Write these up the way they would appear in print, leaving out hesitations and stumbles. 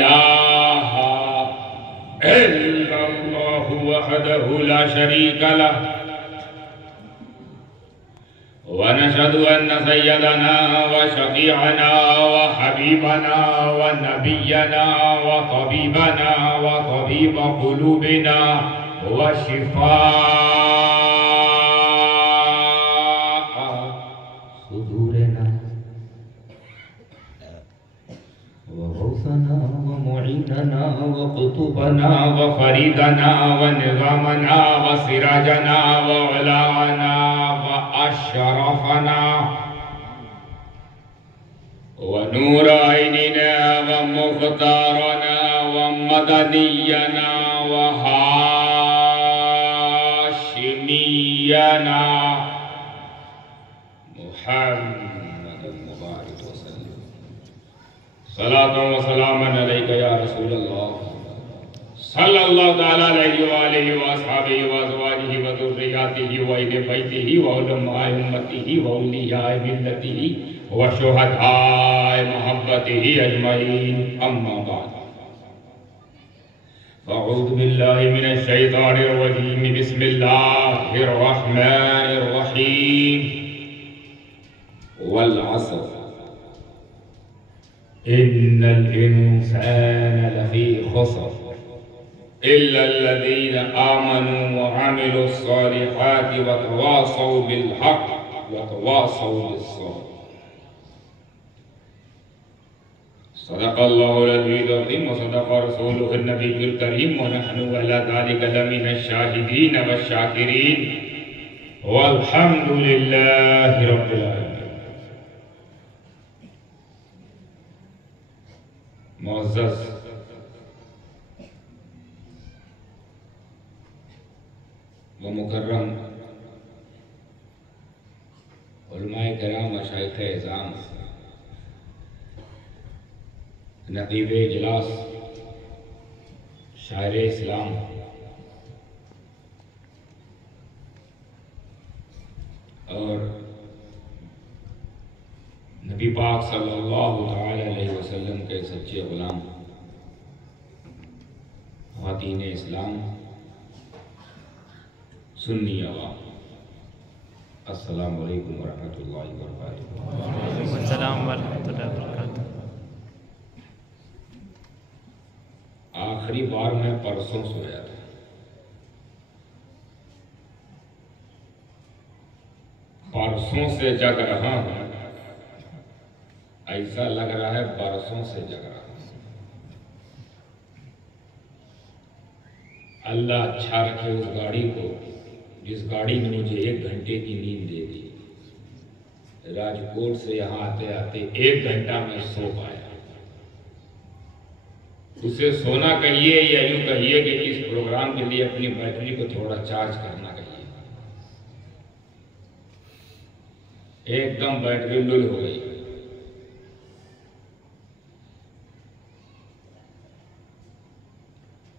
إله إلا الله وحده لا شريك له ونشهد أن سيدنا وشفيعنا وحبيبنا ونبينا وطبيبنا وطبيب قلوبنا وشفاء صدورنا وغوثنا ومعيننا وقطبنا وفريدنا ونظامنا وسراجنا وعلانا وأشرفنا ونور عيننا ومختارنا ومدنينا وهاشمينا محمد المبارك وسلم صلاة وسلام عليك يا رسول الله صلى الله تعالى عليه وآله وأصحابه وأزواجه وذرياته وأهل بيته وعلماء أمته وأولياء ملته وشهداء محبته أجمعين أما بعد فأعوذ بالله من الشيطان الرجيم بسم الله الرحمن الرحيم والعصر إن الإنسان لفي خسر إلا الذين آمنوا وعملوا الصالحات وتواصوا بالحق وتواصوا بالصبر صدق الله العلي العظيم وصدق رسوله النبي الكريم ونحن على ذلك لمن الشاهدين والشاكرين والحمد لله رب العالمين. معزز و مکرم علماء کرام مشائخ اعظام نقیب اجلاس شاعر اسلام اور نبی پاک صلی اللہ تعالی علیہ وسلم کے سچے غلام خواتین اسلام سنی عوام السلام علیکم ورحمۃ اللہ وبرکاتہ. وعلیکم السلام ورحمۃ اللہ وبرکاتہ. آخری بار میں پرسوں سویا تھا. پرسوں سے جگ رہا ہوں. ایسا لگ رہا ہے برسوں سے جگ رہا ہوں. اللہ اچھا رکھے اس گاڑی کو جس گاڑی نے مجھے 1 گھنٹے کی نیند دے دی. راجکوٹ سے یہاں آتے آتے 1 گھنٹہ میں سو پایا. اسے سونا کہیے یا یوں کہیے کہ اس پروگرام کے لیے اپنی بیٹری کو تھوڑا چارج کرنا کہیے. ایک دم بیٹری لل ہو گئی.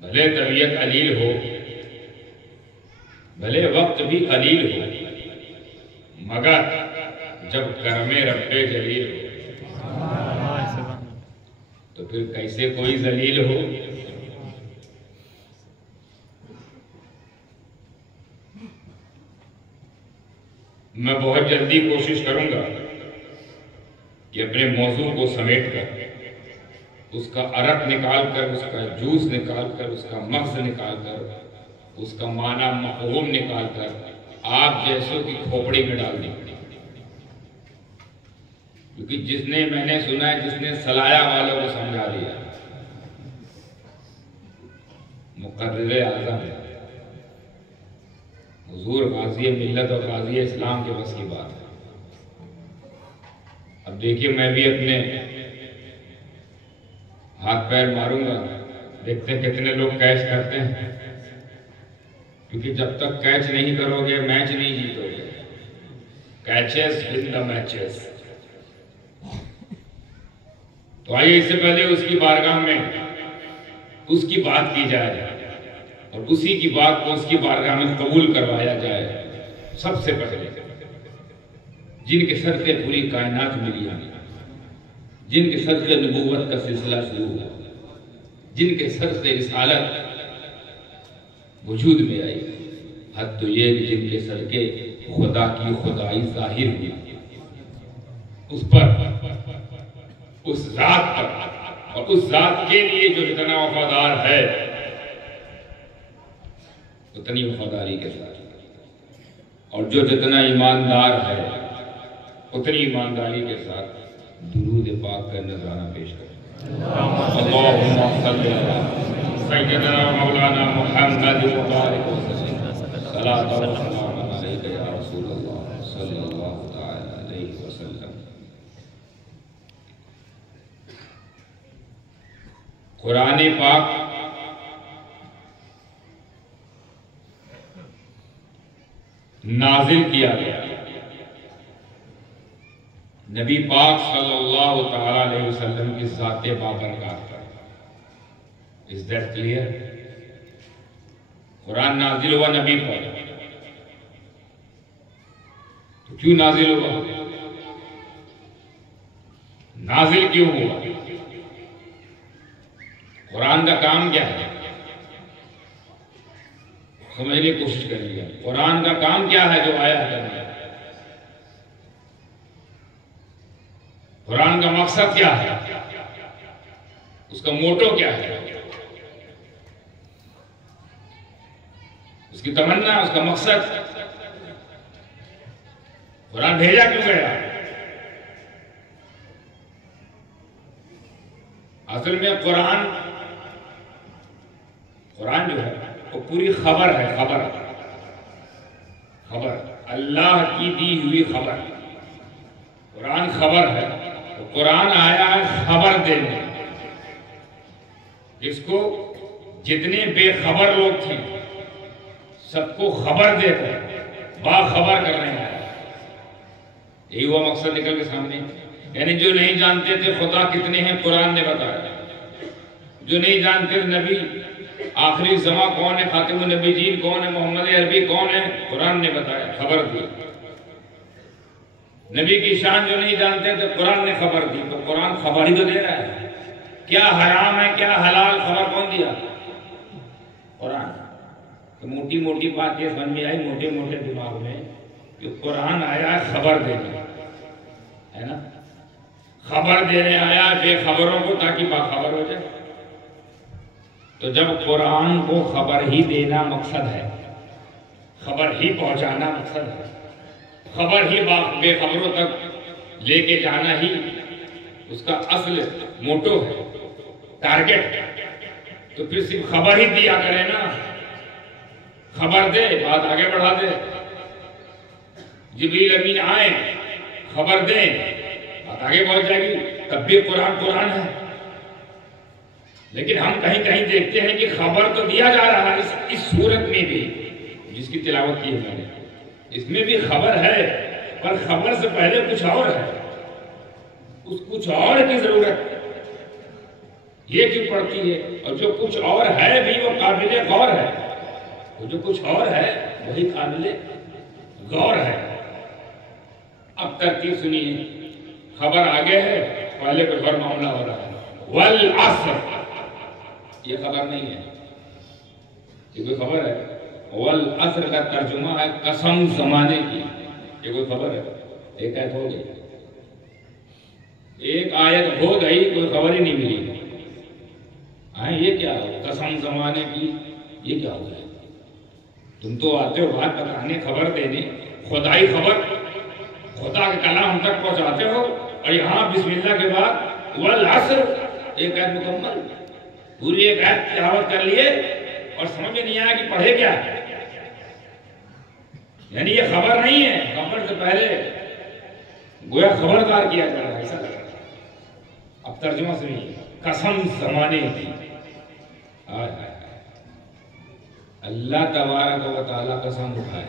بھلے طبیعت قلیل ہو, بھلے وقت بھی قلیل ہو, مگر جب کرم رب جلیل ہو تو پھر کیسے کوئی ذلیل ہو. میں بہت جلدی کوشش کروں گا کہ اپنے موضوع کو سمیٹ کر اس کا عرق نکال کر, اس کا جوس نکال کر, اس کا مغز نکال کر, اس کا معنی مفہوم نکال کر آپ جیسوں کی کھوپڑی میں ڈال دیں. کیونکہ جس نے میں نے سنا ہے جس نے سلایا والوں کو سمجھا دیا. مقرر اعظم حضور غازی ملت اور غازی اسلام کے بس کی بات ہے. اب دیکھیے میں بھی اپنے ہاتھ پیر ماروں گا, دیکھتے ہیں کتنے لوگ کیچ کرتے ہیں. کیونکہ جب تک کیچ نہیں کرو گے میچ نہیں جیتو گے. کیچز ون دا میچز. تو آئیے اس سے پہلے اس کی بارگاہ میں اس کی بات کی جائے اور اسی کی بات کو اس کی بارگاہ میں قبول کروایا جائے. سب سے پہلے جن کے صدقے پوری کائنات ملی ہمیں, جن کے صدقے نبوت کا سلسلہ شروع ہوا, جن کے سر سے رسالت وجود میں آئی، حد تو یہ کہ جن کے صدقے خدا کی خدائی ظاہر ہوئی، اس پر، اس ذات پر، اور اس ذات کے لیے جو جتنا وفادار ہے اتنی وفاداری کے ساتھ، اور جو جتنا ایماندار ہے اتنی ایمانداری کے ساتھ درود پاک کا نذرانہ پیش کریں۔ اللہم صلی علی سیدنا مولانا محمد مبارک وسلم، صلاۃ و سلام علیک یا رسول اللہ صلی اللہ تعالی علیہ وسلم۔ قرآن پاک نازل کیا گیا نبی پاک صلی اللہ تعالی علیہ وسلم کی ذات بابرکات پر۔ Is that clear؟ قرآن نازل ہوا نبی پر، تو کیوں نازل ہوا؟ نازل کیوں ہوا؟ قرآن کا کام کیا ہے؟ سمجھنے کی کوشش کریے، قرآن کا کام کیا ہے جو آیا ہے؟ قرآن کا مقصد کیا ہے؟ اس کا موٹو کیا ہے؟ اس کی تمنا، اس کا مقصد، قرآن بھیجا کیوں گیا؟ اصل میں قرآن جو ہے وہ پوری خبر ہے، خبر اللہ کی دی ہوئی خبر۔ قرآن خبر ہے، تو قرآن آیا ہے خبر دینے، جس کو جتنے بے خبر لوگ تھے سب کو خبر دے کر باخبر کرنے آیا۔ یہی وہ مقصد نکل کے سامنے، یعنی جو نہیں جانتے تھے خدا کتنے ہیں قرآن نے بتایا، جو نہیں جانتے تھے نبی آخری زمان کون ہے، خاتم النبیین کون ہے، محمد عربی کون ہے، قرآن نے بتایا، خبر دی۔ نبی کی شان جو نہیں جانتے تھے قرآن نے خبر دی، تو قرآن خبر ہی تو دے رہا ہے۔ کیا حرام ہے کیا حلال، خبر کون دیا؟ قرآن۔ تو موٹی موٹی بات یہ سمجھ میں آئی موٹے موٹے دماغ میں کہ قرآن آیا ہے خبر دینے، ہے نا، خبر دینے آیا بے خبروں کو تاکہ باخبر ہو جائے۔ تو جب قرآن کو خبر ہی دینا مقصد ہے، خبر ہی پہنچانا مقصد ہے، خبر ہی بے خبروں تک لے کے جانا ہی اس کا اصل موٹو ہے، ٹارگٹ، تو پھر صرف خبر ہی دیا کرے نا، خبر دے بات آگے بڑھا دے، جبریل امین آئے خبر دیں بات آگے بڑھ جائے گی، تب بھی قرآن ہے۔ لیکن ہم کہیں کہیں دیکھتے ہیں کہ خبر تو دیا جا رہا ہے اس صورت میں بھی، جس کی تلاوت کی ہے میں نے، اس میں بھی خبر ہے، پر خبر سے پہلے کچھ اور ہے، اس کچھ اور کی ضرورت یہ کیوں پڑتی ہے، اور جو کچھ اور ہے بھی وہ قابل غور ہے، جو کچھ اور ہے وہی قابل غور ہے۔ اب ترتیب سنیے، خبر آگے ہے، پہلے کوئی اور معاملہ ہو رہا ہے۔ والعصر، یہ خبر نہیں ہے، یہ کوئی خبر ہے۔ والعصر کا ترجمہ ہے قسم زمانے کی، یہ کوئی خبر ہے؟ ایک آیت ہو گئی، ایک آیت ہو گئی، کوئی خبر ہی نہیں ملی۔ یہ کیا ہو قسم زمانے کی، یہ کیا ہو گیا؟ تم تو آتے ہو بات بتانے، خبر دینے، خدائی خبر، خدا کا کلام ہم تک پہنچاتے ہو، اور یہاں بسم اللہ کے بعد والعصر، ایک آیت مکمل، پوری ایک آیت تلاوت کر لیے اور سمجھ میں نہیں آیا کہ پڑھے کیا، یعنی یہ خبر نہیں ہے، خبر سے پہلے گویا خبردار کیا جا رہا ہے، ایسا لگ رہا ہے۔ اب ترجمہ سنیے، قسم زمانے کی، اللہ تبارک و تعالی قسم اٹھائے۔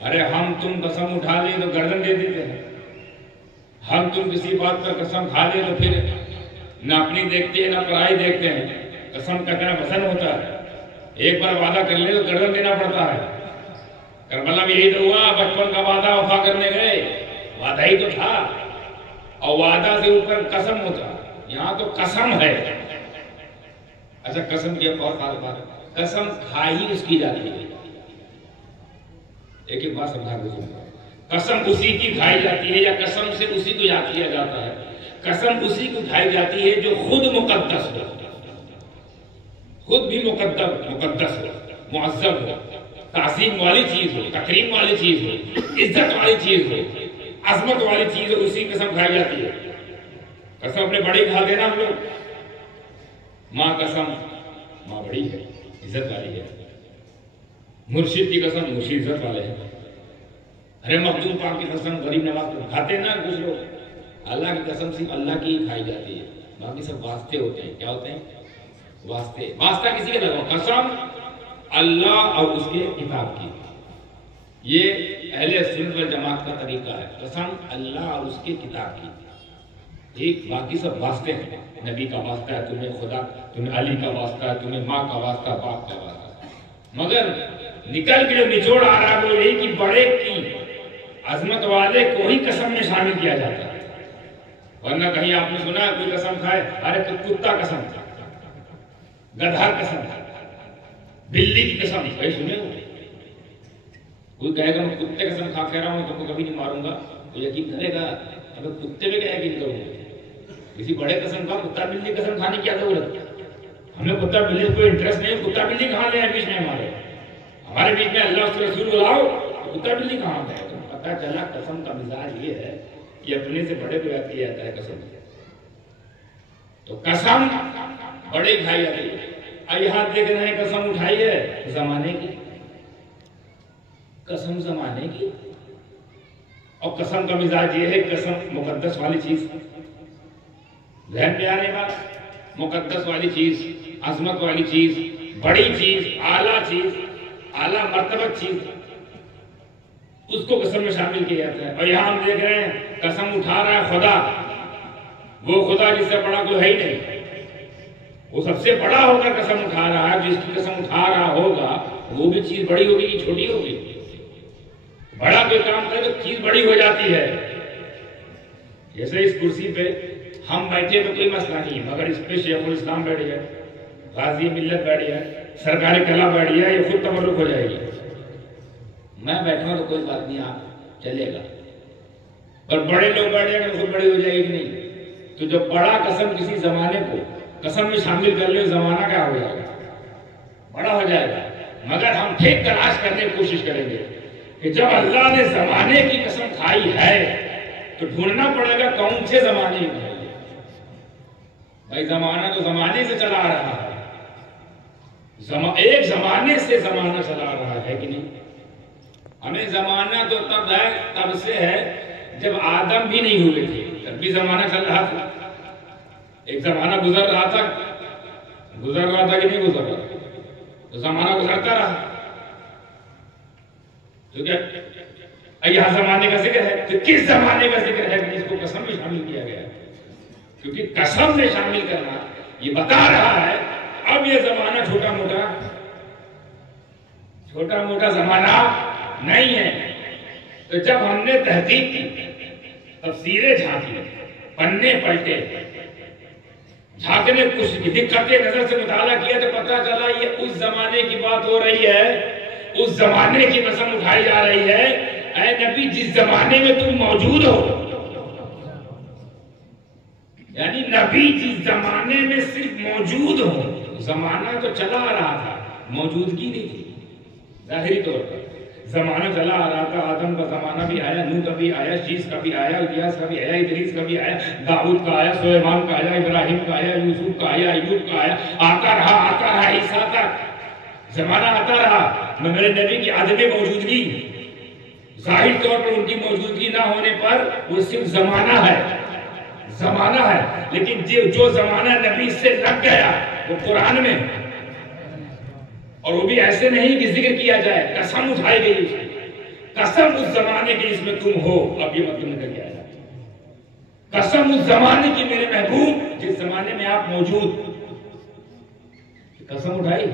ارے ہم تم قسم اٹھا لیں تو گردن دے دیتے ہیں، ہم تم کسی بات پر قسم کھا لیں تو پھر نہ اپنی دیکھتے ہیں نہ پرائی دیکھتے ہیں، قسم کا کیا وزن ہوتا ہے، ایک بار وعدہ کر لے تو گردن دینا پڑتا ہے۔ کربلا میں یہی تو ہوا، بچپن کا وعدہ وفا کرنے گئے، وعدہ ہی تو تھا، اور وعدہ سے اوپر قسم ہوتا، یہاں تو قسم ہے، اچھا قسم کی ایک اور خاص بات، قسم کھائی اس کی جاتی ہے. ایک بات سمجھا دوں، قسم اسی کی کھائی جاتی ہے یا قسم سے اسی کو یاد کیا جاتا ہے؟ قسم اسی کو کھائی جاتی ہے جو خود مقدس ہو، خود بھی مقدس ہو، معظم ہو، تعظیم والی چیز ہو، تکریم والی چیز ہو، عزت والی چیز ہو، عظمت والی چیز ہو، اسی قسم کھائی جاتی ہے. قسم اپنے بڑے کھا دینا ہم لوگ. ماں قسم، ماں بڑی ہے، عزت والی ہے. مرشد کی قسم، مرشد عزت والے ہیں. ارے مخدوم پاک کی قسم، غریب نواز کھاتے ہیں نا کچھ لوگ. اللہ کی قسم صرف اللہ کی ہی کھائی جاتی ہے، باقی سب واسطے ہوتے ہیں. کیا ہوتے ہیں؟ واسطے. واسطہ کسی کے لگاؤ. قسم اللہ اور اس کے کتاب کی. یہ اہل سنت والجماعت کا طریقہ ہے. قسم اللہ اور اس کے کتاب کی. ٹھیک، باقی سب واسطے ہیں. نبی کا واسطہ ہے تمہیں، خدا تمہیں، علی کا واسطہ ہے تمہیں، ماں کا واسطہ، باپ کا واسطہ. مگر نکل کے جو نچوڑ آ رہا ہے وہ یہی کہ بڑے کی عظمت والے کو ہی قسم میں شامل کیا جاتا ہے. ورنہ کہیں آپ نے سنا ہے کوئی قسم کھائے، ارے کتا قسم تھا، گدھا قسم تھا، بلی کی قسم. بھائی سنے ہو کوئی کہے گا میں کتے قسم کھا کہہ رہا ہوں تم کو کبھی نہیں ماروں گا، تو یقین کرے گا. اگر کتے پہ کیا یقین کروں گا؟ کسی بڑے قسم کا کتا بلی قسم کھانے کی کیا ضرورت؟ ہمیں کتا بلی کوئی انٹرسٹ نہیں. کتا بلی کہاں لے ہیں بیچ میں؟ ہمارے بیچ میں اللہ اس کے رسول بلاؤ، کتا بلی کہاں ہے؟ پتا چلا قسم کا مزاج یہ ہے کہ اپنے سے بڑے کو یاد کیا جاتا ہے قسم. تو قسم بڑے کھائی جاتی ہے. آئیے ہاتھ دیکھ رہے ہیں قسم اٹھائی ہے زمانے کی. قسم زمانے کی. اور قسم کا مزاج یہ ہے، قسم مقدس والی چیز. ذہن میں آنے بات، مقدس والی چیز، عظمت والی چیز، بڑی چیز، اعلیٰ چیز، اعلیٰ مرتبہ چیز، اس کو قسم میں شامل کیا جاتا ہے. اور یہاں ہم دیکھ رہے ہیں قسم اٹھا رہا ہے خدا، وہ خدا جس سے بڑا کوئی ہے ہی نہیں. وہ سب سے بڑا ہوگا قسم اٹھا رہا ہے. جس کی قسم اٹھا رہا ہوگا وہ بھی چیز بڑی ہوگی کہ چھوٹی ہوگی؟ بڑا کوئی کام کرے تو چیز بڑی ہو جاتی ہے. جیسے اس کرسی پہ ہم بیٹھے تو کوئی مسئلہ نہیں ہے، مگر اس پہ شیخ الاسلام بیٹھ جائے، غازی ملت بیٹھ جائے، سرکار کلا بیٹھ جائے، یہ خود تبرک ہو جائے گی. میں بیٹھا ہوں تو کوئی بات نہیں، آپ چلے گا. اور بڑے لوگ بیٹھ جائیں گے خود بڑی ہو جائے گی کہ نہیں؟ تو جب بڑا قسم کسی زمانے کو قسم میں شامل کر لے، زمانہ کیا ہو جائے گا؟ بڑا ہو جائے گا. مگر ہم ٹھیک تلاش کرنے کی کوشش کریں گے کہ جب اللہ نے زمانے کی قسم کھائی ہے تو ڈھونڈنا پڑے گا کون سے زمانے میں. بھائی زمانہ تو زمانے سے چلا رہا ہے، ایک زمانے سے زمانہ چلا رہا ہے کہ نہیں؟ ہمیں زمانہ تو تب ہے، تب سے ہے جب آدم بھی نہیں ہوئے تھے، تب بھی زمانہ چل رہا تھا. ایک زمانہ گزر رہا تھا کہ نہیں گزر رہا؟ تو زمانہ گزرتا رہا. تو کیا یہاں زمانے کا ذکر ہے؟ تو کس زمانے کا ذکر ہے کہ اس کو قسم میں شامل کیا گیا ہے؟ کیونکہ قسم میں شامل کرنا یہ بتا رہا ہے اب یہ زمانہ چھوٹا موٹا زمانہ نہیں ہے. تو جب ہم نے تحقیق کی، تفسیریں جھانکی، پنے پلٹے، جھانکنے کچھ دقت نظر سے مطالعہ کیا تو پتہ چلا یہ اس زمانے کی بات ہو رہی ہے، اس زمانے کی قسم اٹھائی جا رہی ہے. اے نبی جس زمانے میں تم موجود ہو، یعنی نبی جس زمانے میں صرف موجود ہو، زمانہ تو چلا آ رہا تھا، موجودگی نہیں تھی. ظاہری طور پر زمانہ چلا آ رہا تھا. آدم کا زمانہ بھی آیا، نوح کا بھی آیا، شیس کا بھی آیا، الیاس کا بھی آیا، ادریس کا بھی آیا، داؤد کا آیا، سلیمان کا آیا، ابراہیم کا آیا، یوسف کا آیا، ایوب کا آیا. آتا رہا عیسیٰ تک زمانہ آتا رہا. مگر نبی کی عدم موجودگی، ظاہر طور پر ان کی موجودگی نہ ہونے پر وہ صرف زمانہ ہے. لیکن جو زمانہ نبی سے لگ گیا وہ قرآن میں، اور وہ بھی ایسے نہیں کہ ذکر کیا جائے، قسم اٹھائی گئی. قسم اس زمانے کی اس میں تم ہو. اب یہ مطلب نکل کے آیا، قسم اس زمانے کی میرے محبوب جس زمانے میں آپ موجود. قسم اٹھائی.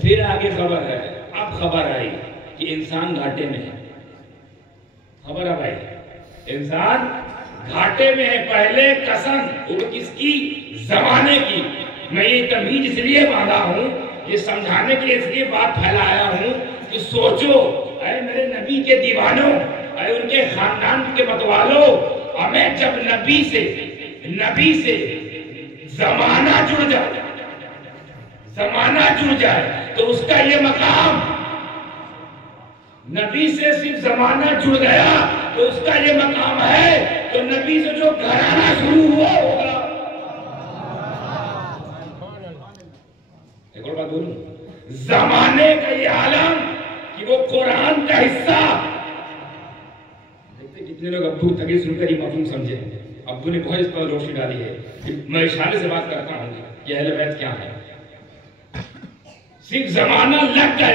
پھر آگے خبر ہے، اب خبر آئی کہ انسان گھاٹے میں ہے. خبر اب آئی انسان گھاٹے میں ہے. پہلے قسم وہ کس کی؟ زمانے کی. میں یہ تمہید اس لیے باندھا ہوں، یہ سمجھانے کے اس لیے بات پھیلایا ہوں کہ سوچو اے میرے نبی کے دیوانوں، اے ان کے خاندان کے متوالوں، ہمیں جب نبی سے زمانہ جڑ جائے تو اس کا یہ مقام، نبی سے صرف زمانہ جڑ گیا تو اس کا یہ مقام ہے، تو نبی سے جو گھرانہ شروع ہوا ہوگا۔ ایک اور بات بولوں، زمانے کا یہ عالم کہ وہ قرآن کا حصہ، دیکھتے کتنے لوگ ابو تقریر سن کر ہی مفہوم سمجھے، ابو نے بہت اس پر روشنی ڈالی ہے کہ میں اشارے سے بات کرتا ہوں کہ اہل بیت کیا ہے۔ صرف زمانہ لگ گیا